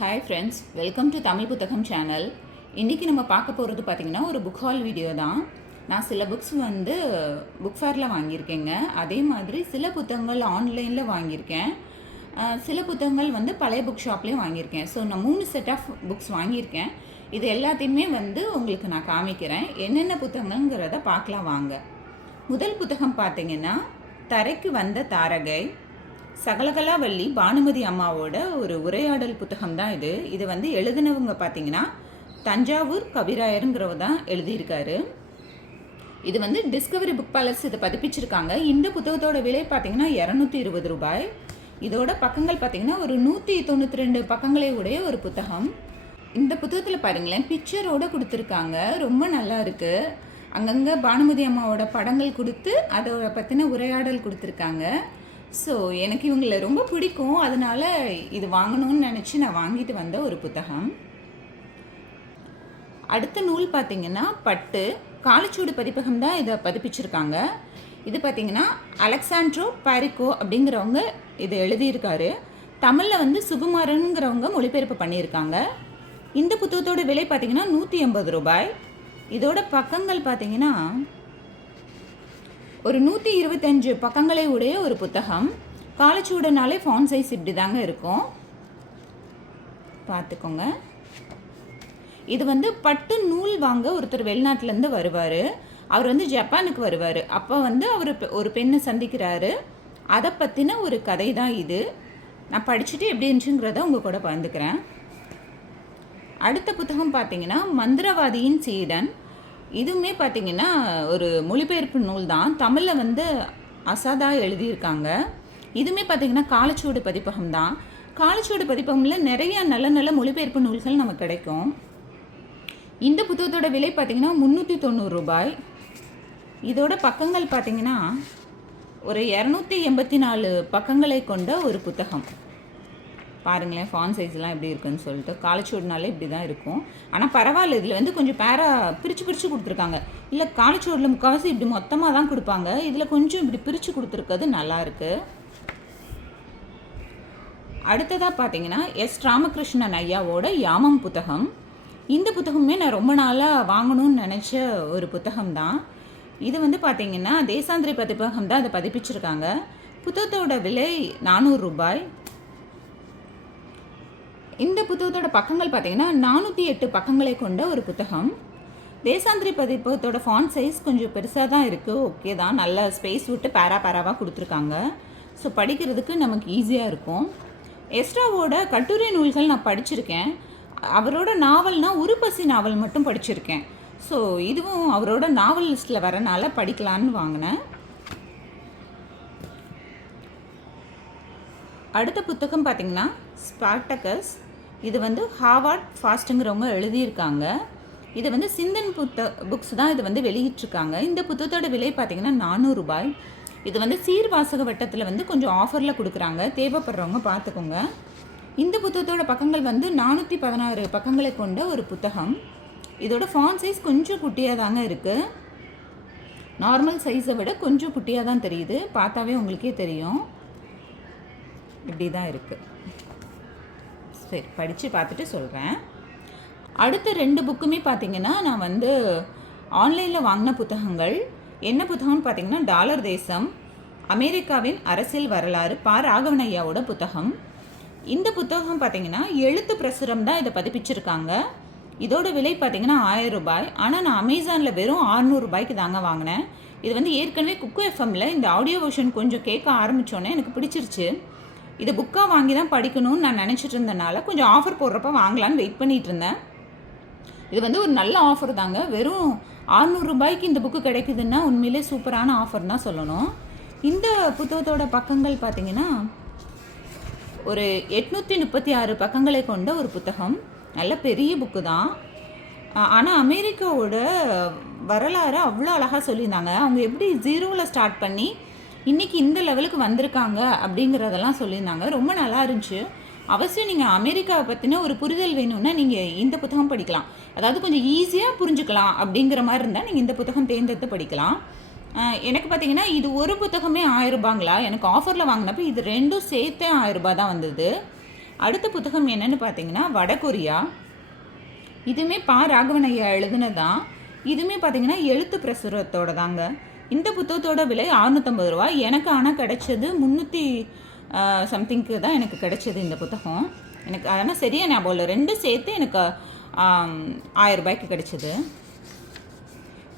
Hi friends, welcome to Tamil புத்தகம் channel. இன்றைக்கி நம்ம பார்க்க போகிறது பார்த்திங்கன்னா ஒரு புக் ஹால் வீடியோ தான். நான் சில புக்ஸ் புக் ஃபேரில் வாங்கியிருக்கேங்க. அதே மாதிரி சில புத்தகங்கள் ஆன்லைனில் வாங்கியிருக்கேன். சில புத்தகங்கள் பழைய புக் ஷாப்லேயும் வாங்கியிருக்கேன். ஸோ நான் 3 செட் ஆஃப் புக்ஸ் வாங்கியிருக்கேன். இது எல்லாத்தையுமே உங்களுக்கு நான் காமிக்கிறேன். என்னென்ன புத்தகங்கிறத பார்க்கலாம் வாங்க. முதல் புத்தகம் பார்த்திங்கன்னா தரைக்கு வந்த தாரகை. சகலகலாவல்லி பானுமதி அம்மாவோட ஒரு உரையாடல் புத்தகம் தான் இது. இது எழுதினவங்க பார்த்தீங்கன்னா தஞ்சாவூர் கவிராயருங்கிறவ தான் எழுதியிருக்காரு. இது டிஸ்கவரி புக் பேலஸ் இதை பதிப்பிச்சிருக்காங்க. இந்த புத்தகத்தோட விலை பார்த்தீங்கன்னா 220 ரூபாய். இதோட பக்கங்கள் பார்த்தீங்கன்னா ஒரு 192 பக்கங்களை உடைய ஒரு புத்தகம். இந்த புத்தகத்தில் பாருங்களேன், பிக்சரோடு கொடுத்துருக்காங்க. ரொம்ப நல்லா இருக்குது. அங்கங்கே பானுமதி அம்மாவோட படங்கள் கொடுத்து அதோட பற்றின உரையாடல் கொடுத்துருக்காங்க. ஸோ எனக்கு இவங்களை ரொம்ப பிடிக்கும். அதனால் இது வாங்கணும்னு நினச்சி நான் வாங்கிட்டு வந்த ஒரு புத்தகம். அடுத்த நூல் பார்த்திங்கன்னா பட்டு. காலச்சூடு பதிப்பகம் தான் இதை பதிப்பிச்சிருக்காங்க. இது பார்த்திங்கன்னா அலெக்சாண்ட்ரோ பாரிக்கோ அப்படிங்கிறவங்க இதை எழுதியிருக்காரு. தமிழில் சுகுமாரனுங்கிறவங்க மொழிபெயர்ப்பு பண்ணியிருக்காங்க. இந்த புத்தகத்தோட விலை பார்த்திங்கன்னா 180 ரூபாய். இதோட பக்கங்கள் பார்த்திங்கன்னா ஒரு 125 பக்கங்களை உடைய ஒரு புத்தகம். காலச்சூடனாலே ஃபாண்ட் சைஸ் இப்படி தாங்க இருக்கும், பார்த்துக்கோங்க. இது பட்டு நூல் வாங்க ஒருத்தர் வெளிநாட்டிலேருந்து வருவார். அவர் ஜப்பானுக்கு வருவார். அப்போ அவர் ஒரு பெண்ணை சந்திக்கிறாரு. அதை பற்றின ஒரு கதை தான் இது. நான் படிச்சுட்டு எப்படி இருந்துச்சுங்கிறத உங்கள் கூட பகிர்ந்துக்கிறேன். அடுத்த புத்தகம் பார்த்திங்கன்னா மந்திரவாதியின் சீடன். இதுவுமே பார்த்திங்கன்னா ஒரு மொழிபெயர்ப்பு நூல் தான். தமிழில் அசாதா எழுதியிருக்காங்க. இதுவுமே பார்த்திங்கன்னா காலச்சூடு பதிப்பகம் தான். காலச்சூடு பதிப்பகமில் நிறைய நல்ல நல்ல மொழிபெயர்ப்பு நூல்கள் நமக்கு கிடைக்கும். இந்த புத்தகத்தோட விலை பார்த்திங்கன்னா 390 ரூபாய். இதோட பக்கங்கள் பார்த்திங்கன்னா ஒரு 284 பக்கங்களை கொண்ட ஒரு புத்தகம். பாருங்களேன் ஃபாண்ட் சைஸ்லாம் எப்படி இருக்குன்னு சொல்லிட்டு. காலச்சூடுனாலே இப்படி தான் இருக்கும். ஆனால் பரவாயில்ல, இதில் கொஞ்சம் பேரா பிரித்து கொடுத்துருக்காங்க. இல்லை காலச்சூடில் முக்கால்வாசி இப்படி மொத்தமாக தான் கொடுப்பாங்க. இதில் கொஞ்சம் இப்படி பிரித்து கொடுத்துருக்கிறது நல்லாயிருக்கு. அடுத்ததாக பார்த்தீங்கன்னா எஸ் ராமகிருஷ்ணன் ஐயாவோட யாமம் புத்தகம். இந்த புத்தகமே நான் ரொம்ப நாளாக வாங்கணும்னு நினச்ச ஒரு புத்தகம் தான். இது பார்த்தீங்கன்னா தேசாந்திரி பதிப்பகம் தான் அதை பதிப்பிச்சிருக்காங்க. புத்தகத்தோட விலை 400 ரூபாய். இந்த புத்தகத்தோட பக்கங்கள் பார்த்தீங்கன்னா 408 பக்கங்களை கொண்ட ஒரு புத்தகம். தேசாந்திரி பதிப்பகத்தோட ஃபாண்ட் சைஸ் கொஞ்சம் பெருசாக தான் இருக்குது. ஓகே தான், நல்ல ஸ்பேஸ் விட்டு பேராவாக கொடுத்துருக்காங்க. ஸோ படிக்கிறதுக்கு நமக்கு ஈஸியாக இருக்கும். எஸ்ட்ராவோட கட்டுரை நூல்கள் நான் படிச்சிருக்கேன். அவரோட நாவல்னால் உருப்பசி நாவல் மட்டும் படிச்சிருக்கேன். ஸோ இதுவும் அவரோட நாவல் லிஸ்ட்டில் வரனால படிக்கலான்னு வாங்கினேன். அடுத்த புத்தகம் பார்த்திங்கன்னா ஸ்பார்டகஸ். இது ஹாவார்ட் ஃபாஸ்ட்டுங்கிறவங்க எழுதியிருக்காங்க. இது சிந்தன் புக்ஸ் தான் இது வெளியிட்டிருக்காங்க. இந்த புத்தகத்தோட விலை பார்த்திங்கன்னா 400 ரூபாய். இது சீர்வாசக வட்டத்தில் கொஞ்சம் ஆஃபரில் கொடுக்குறாங்க. தேவைப்படுறவங்க பார்த்துக்கோங்க. இந்த புத்தகத்தோட பக்கங்கள் 416 பக்கங்களை கொண்ட ஒரு புத்தகம். இதோட ஃபாண்ட் சைஸ் கொஞ்சம் குட்டியாக தாங்க இருக்குது. நார்மல் சைஸை விட கொஞ்சம் குட்டியாக தான் தெரியுது. பார்த்தாவே உங்களுக்கே தெரியும். இப்படி தான் இருக்குது. சரி, படித்து பார்த்துட்டு சொல்கிறேன். அடுத்த 2 புக்குமே பார்த்திங்கன்னா நான் ஆன்லைனில் வாங்கின புத்தகங்கள். என்ன புத்தகம்னு பார்த்திங்கன்னா டாலர் தேசம், அமெரிக்காவின் அரசியல் வரலாறு, பா. ராகவன் ஐயாவோட புத்தகம். இந்த புத்தகம் பார்த்திங்கன்னா எழுத்து பிரசுரம் தான் இதை பதிப்பிச்சிருக்காங்க. இதோட விலை பார்த்திங்கன்னா 1000 ரூபாய். ஆனால் நான் அமேசானில் வெறும் 600 ரூபாய்க்கு தாங்க வாங்கினேன். இது ஏற்கனவே குக்கு எஃப்எம்மில் இந்த ஆடியோ வெர்ஷன் கொஞ்சம் கேட்க ஆரம்பித்தோன்னே எனக்கு பிடிச்சிருச்சு. இதை புக்காக வாங்கி தான் படிக்கணும்னு நான் நினச்சிட்டு இருந்தனால கொஞ்சம் ஆஃபர் போடுறப்ப வாங்கலான்னு வெயிட் பண்ணிகிட்டு இருந்தேன். இது ஒரு நல்ல ஆஃபர் தாங்க. வெறும் 600 ரூபாய்க்கு இந்த புக்கு கிடைக்குதுன்னா உண்மையிலே சூப்பரான ஆஃபர் தான் சொல்லணும். இந்த புத்தகத்தோட பக்கங்கள் பார்த்திங்கன்னா ஒரு 836 பக்கங்களை கொண்ட ஒரு புத்தகம். நல்ல பெரிய புக்கு தான். ஆனால் அமெரிக்காவோட வரலாறு அவ்வளோ அழகாக சொல்லியிருந்தாங்க. அவங்க எப்படி 0ல் ஸ்டார்ட் பண்ணி இன்றைக்கி இந்த லெவலுக்கு வந்திருக்காங்க அப்படிங்கிறதெல்லாம் சொல்லியிருந்தாங்க. ரொம்ப நல்லா இருந்துச்சு. அவசியம் நீங்கள் அமெரிக்காவை பற்றின ஒரு புரிதல் வேணும்னா நீங்கள் இந்த புத்தகம் படிக்கலாம். அதாவது கொஞ்சம் ஈஸியாக புரிஞ்சுக்கலாம் அப்படிங்கிற மாதிரி இருந்தால் நீங்கள் இந்த புத்தகம் தேர்ந்தெடுத்து படிக்கலாம். எனக்கு பார்த்தீங்கன்னா இது ஒரு புத்தகமே 1000 ரூபாங்களா. எனக்கு ஆஃபரில் வாங்கினப்போ இது ரெண்டும் சேர்த்தே 1000 ரூபா தான் வந்தது. அடுத்த புத்தகம் என்னன்னு பார்த்தீங்கன்னா வடகொரியா. இதுவுமே பா. ராகவன் ஐயா எழுதுனதான். இதுவுமே பார்த்தீங்கன்னா எழுத்து பிரசுரத்தோட தாங்க. இந்த புத்தகத்தோட விலை 650 ரூபா. எனக்கு ஆனால் கிடைச்சது 300 சம்திங்க்கு தான் எனக்கு கிடைச்சது இந்த புத்தகம். எனக்கு அதனால் சரியாக ஞாபகம் இல்லை, ரெண்டும் சேர்த்து எனக்கு 1000 ரூபாய்க்கு கிடைச்சிது.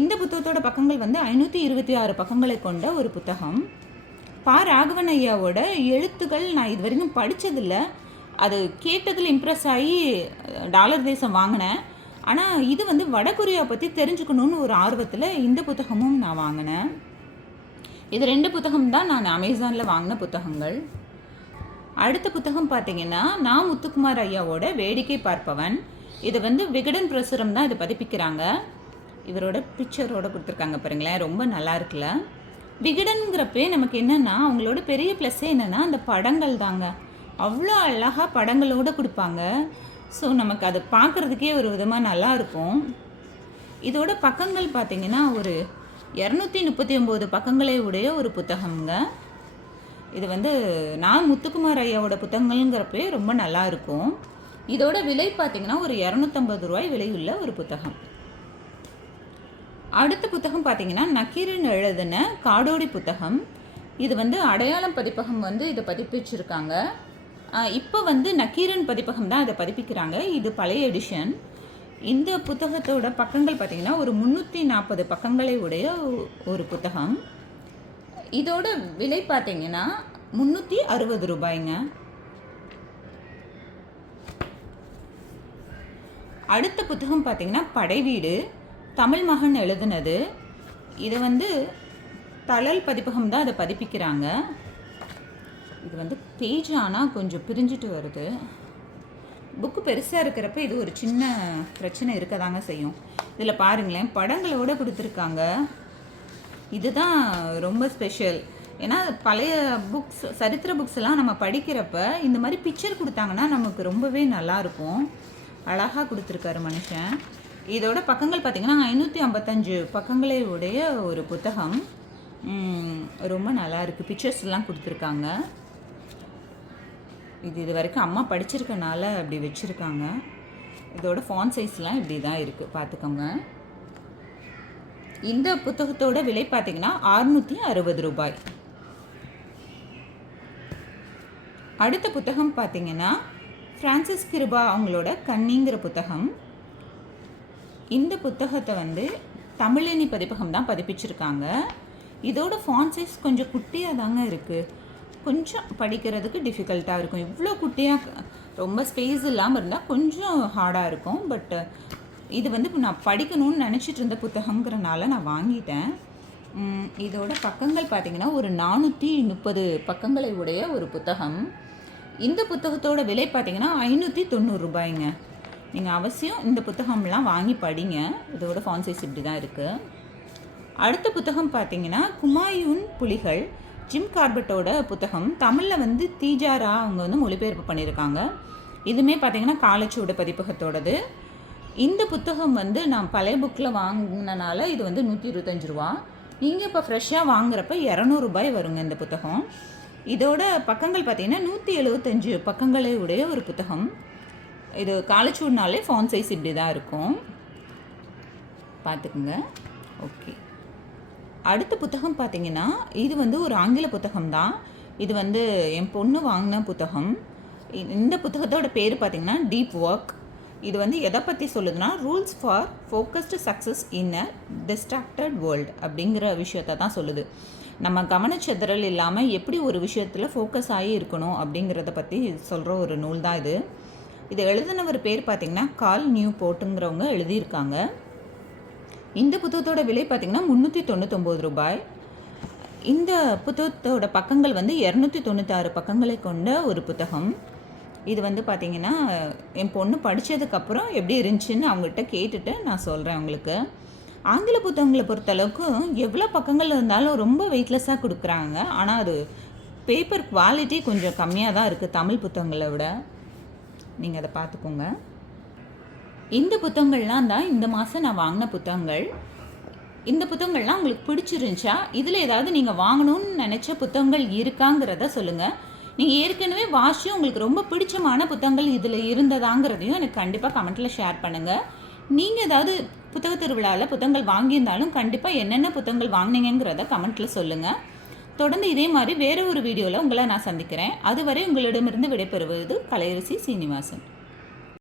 இந்த புத்தகத்தோட பக்கங்கள் வந்து 526 பக்கங்களை கொண்ட ஒரு புத்தகம். பா. ராகவன் ஐயாவோட எழுத்துக்கள் நான் இது வரைக்கும் படித்ததில்லை. அது கேட்டதில் இம்ப்ரெஸ் ஆகி டாலர் தேசம் வாங்கினேன். ஆனால் இது வந்து வடகொரியா பற்றி தெரிஞ்சுக்கணுன்னு ஒரு ஆர்வத்தில் இந்த புத்தகமும் நான் வாங்கினேன். இது 2 புத்தகம் தான் நான் அமேசானில் வாங்கின புத்தகங்கள். அடுத்த புத்தகம் பார்த்தீங்கன்னா நான் முத்துக்குமார் ஐயாவோட வேடிக்கை பார்ப்பவன். இது வந்து விகடன் பிரசுரம் தான் இதை பதிப்பிக்கிறாங்க. இவரோட பிக்சரோடு கொடுத்துருக்காங்க பாருங்களேன், ரொம்ப நல்லா இருக்குல்ல. விகடனுங்கிறப்பே நமக்கு என்னென்னா அவங்களோட பெரிய ப்ளஸ்ஸே என்னென்னா அந்த படங்கள் தாங்க. அவ்வளோ அழகாக படங்களோடு கொடுப்பாங்க. ஸோ நமக்கு அது பார்க்குறதுக்கே ஒரு விதமாக நல்லாயிருக்கும். இதோட பக்கங்கள் பார்த்திங்கன்னா ஒரு 239 பக்கங்களை உடைய ஒரு புத்தகங்க. இது வந்து நான் முத்துக்குமார் ஐயாவோட புத்தகங்கள்ங்கிறப்பே ரொம்ப நல்லாயிருக்கும். இதோட விலை பார்த்திங்கன்னா ஒரு 250 ரூபாய் விலையுள்ள ஒரு புத்தகம். அடுத்த புத்தகம் பார்த்திங்கன்னா நக்கீரன் எழுதின காடோடி புத்தகம். இது வந்து அடையாளம் பதிப்பகம் வந்து இதை பதிப்பிச்சிருக்காங்க. இப்போ வந்து நக்கீரன் பதிப்பகம் தான் இதை பதிப்பிக்கிறாங்க. இது பழைய எடிஷன். இந்த புத்தகத்தோட பக்கங்கள் பார்த்திங்கன்னா ஒரு 340 பக்கங்களை உடைய ஒரு புத்தகம். இதோட விலை பார்த்திங்கன்னா 360 ரூபாய்ங்க. அடுத்த புத்தகம் பார்த்திங்கன்னா படைவீடு, தமிழ் மகன் எழுதுனது. இது வந்து தழல் பதிப்பகம் தான் அதை பதிப்பிக்கிறாங்க. இது வந்து பேஜ் ஆனால் கொஞ்சம் பிரிஞ்சிட்டு வருது. புக்கு பெருசாக இருக்கிறப்ப இது ஒரு சின்ன பிரச்சனை இருக்க தாங்க செய்யும். இதில் பாருங்களேன், படங்களோடு கொடுத்துருக்காங்க. இதுதான் ரொம்ப ஸ்பெஷல். ஏன்னா பழைய புக்ஸ், சரித்திர புக்ஸ் எல்லாம் நம்ம படிக்கிறப்ப இந்த மாதிரி பிக்சர் கொடுத்தாங்கன்னா நமக்கு ரொம்பவே நல்லாயிருக்கும். அழகாக கொடுத்துருக்காரு மனுஷன். இதோட பக்கங்கள் பார்த்திங்கன்னா 555 பக்கங்களை உடைய ஒரு புத்தகம். ரொம்ப நல்லா இருக்குது. பிக்சர்ஸ்லாம் கொடுத்துருக்காங்க. இது வரைக்கும் அம்மா படிச்சிருக்கனால அப்படி வச்சுருக்காங்க. இதோட ஃபாண்ட் சைஸ்லாம் இப்படி தான் இருக்குது, பார்த்துக்கோங்க. இந்த புத்தகத்தோட விலை பார்த்திங்கன்னா 660 ரூபாய். அடுத்த புத்தகம் பார்த்திங்கன்னா ஃப்ரான்சிஸ் கிருபா அவங்களோட கன்னிங்கிற புத்தகம். இந்த புத்தகத்தை வந்து தமிழனி பதிப்பகம் தான் பதிப்பிச்சிருக்காங்க. இதோட ஃபாண்ட் சைஸ் கொஞ்சம் குட்டியாக தாங்க இருக்குது. கொஞ்சம் படிக்கிறதுக்கு டிஃபிகல்ட்டாக இருக்கும். இவ்வளோ குட்டியாக ரொம்ப ஸ்பேஸ் இல்லாமல் இருந்தால் கொஞ்சம் ஹார்டாக இருக்கும். பட் இது வந்து நான் படிக்கணும்னு நினச்சிட்டு இருந்த புத்தகங்கிறனால நான் வாங்கிட்டேன். இதோட பக்கங்கள் பார்த்திங்கன்னா ஒரு 430 பக்கங்களை உடைய ஒரு புத்தகம். இந்த புத்தகத்தோட விலை பார்த்திங்கன்னா 590 ரூபாய்ங்க. நீங்கள் அவசியம் இந்த புத்தகம்லாம் வாங்கி படிங்க. இதோட ஃபாண்ட் சைஸ் இப்படி தான் இருக்குது. அடுத்த புத்தகம் பார்த்திங்கன்னா குமாயூன் புலிகள், ஜிம் கார்பெட்டோட புத்தகம். தமிழில் வந்து தீஜாரா அவங்க வந்து மொழிபெயர்ப்பு பண்ணியிருக்காங்க. இதுவுமே பார்த்திங்கன்னா காலச்சுவடு பதிப்பகத்தோடது. இந்த புத்தகம் வந்து நான் பழைய புக்கில் வாங்கினனால இது வந்து 125 ரூபா. நீங்கள் இப்போ ஃப்ரெஷ்ஷாக வாங்குறப்ப 200 ரூபாய் வருங்க இந்த புத்தகம். இதோட பக்கங்கள் பார்த்திங்கன்னா 175 பக்கங்களை உடைய ஒரு புத்தகம். இது காலச்சுவடுனாலே ஃபாண்ட் சைஸ் இப்படி தான் இருக்கும், பார்த்துக்குங்க. ஓகே, அடுத்த புத்தகம் பார்த்திங்கன்னா இது வந்து ஒரு ஆங்கில புத்தகம் தான். இது வந்து என் பொண்ணு வாங்கின புத்தகம். இந்த புத்தகத்தோட பேர் பார்த்திங்கன்னா டீப் ஒர்க். இது வந்து எதை பற்றி சொல்லுதுன்னா rules for focused success in a distracted world அப்படிங்கிற விஷயத்தை தான் சொல்லுது. நம்ம கவனச்சிதறல் இல்லாமல் எப்படி ஒரு விஷயத்தில் ஃபோக்கஸ் ஆகி இருக்கணும் அப்படிங்கிறத பற்றி சொல்கிற ஒரு நூல் தான் இது. இது எழுதினவர் பேர் பார்த்திங்கன்னா கால் நியூ போர்ட்டுங்கிறவங்க எழுதியிருக்காங்க. இந்த புத்தகத்தோட விலை பார்த்திங்கன்னா 399 ரூபாய். இந்த புத்தகத்தோட பக்கங்கள் வந்து 296 பக்கங்களை கொண்ட ஒரு புத்தகம். இது வந்து பார்த்திங்கன்னா என் பொண்ணு படித்ததுக்கப்புறம் எப்படி இருந்துச்சுன்னு அவங்ககிட்ட கேட்டுட்டு நான் சொல்கிறேன் உங்களுக்கு. ஆங்கில புத்தகங்களை பொறுத்தளவுக்கு எவ்வளோ பக்கங்கள் இருந்தாலும் ரொம்ப வெயிட்லெஸ்ஸாக கொடுக்குறாங்க. ஆனால் அது பேப்பர் குவாலிட்டி கொஞ்சம் கம்மியாக தான் இருக்குது தமிழ் புத்தகங்களை விட. நீங்கள் அதை பார்த்துக்கோங்க. இந்த புத்தகங்கள்லாம் தான் இந்த மாதம் நான் வாங்கின புத்தகங்கள். இந்த புத்தகங்கள்லாம் உங்களுக்கு பிடிச்சிருந்துச்சா, இதில் ஏதாவது நீங்கள் வாங்கணும்னு நினச்ச புத்தகங்கள் இருக்காங்கிறத சொல்லுங்கள். நீங்கள் ஏற்கனவே வாசி உங்களுக்கு ரொம்ப பிடிச்சமான புத்தகங்கள் இதில் இருந்ததாங்கிறதையும் எனக்கு கண்டிப்பாக கமெண்ட்டில் ஷேர் பண்ணுங்கள். நீங்கள் ஏதாவது புத்தக திருவிழாவில் புத்தகங்கள் வாங்கியிருந்தாலும் கண்டிப்பாக என்னென்ன புத்தகங்கள் வாங்கினீங்கிறத கமெண்ட்டில் சொல்லுங்கள். தொடர்ந்து இதே மாதிரி வேறு ஒரு வீடியோவில் உங்களை நான் சந்திக்கிறேன். அதுவரை உங்களிடமிருந்து விடைபெறுவது கலையரசி சீனிவாசன்.